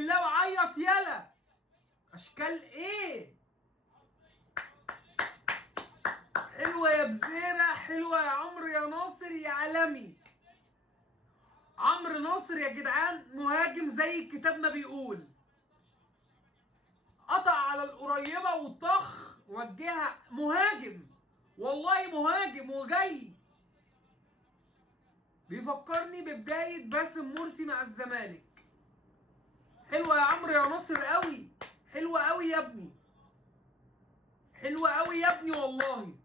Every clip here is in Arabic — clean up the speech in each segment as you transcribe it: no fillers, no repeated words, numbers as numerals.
الله وعيط يلا. اشكال ايه؟ حلوه يا بزيره، حلوه يا عمرو يا ناصر يا عالمي. عمرو ناصر يا جدعان مهاجم زي الكتاب ما بيقول. قطع على القريبه وطخ وجهها. مهاجم والله، مهاجم وجاي. بيفكرني ببدايه باسم مرسي مع الزمالك. حلوه يا عمرو يا ناصر قوي، حلوه قوي يا ابني، حلوه قوي يا ابني والله.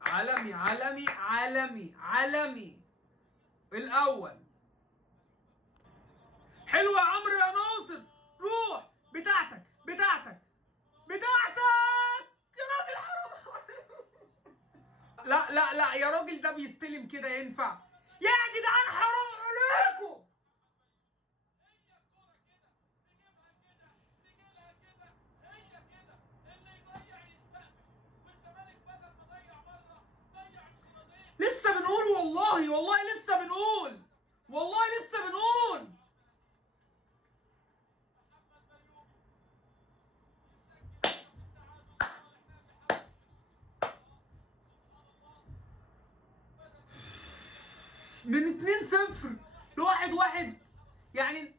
عالمي عالمي عالمي عالمي الاول. حلوه يا عمرو يا ناصر، روح بتاعتك بتاعتك بتاعتك يا راجل حرام. لا لا لا يا راجل، ده بيستلم كده ينفع؟ يا جدعان حرام عليكم. لسه بنقول والله، والله لسه بنقول، والله لسه بنقول. من 2-0 ل1-1 يعني.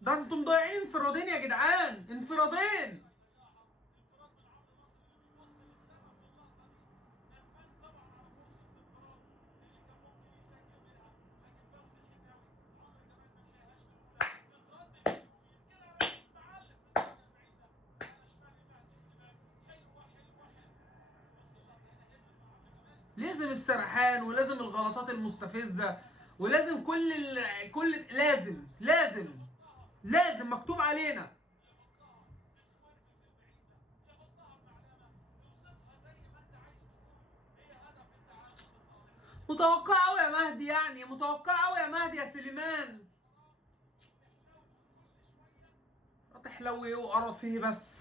ده انتم مضيعين انفرادين يا جدعان، انفرادين. لازم السرحان، ولازم الغلطات المستفزه، ولازم كل لازم مكتوب علينا. متوقع قوي يا مهدي، يعني متوقع قوي يا مهدي يا سليمان. تحلوي ايه وقرف ايه بس.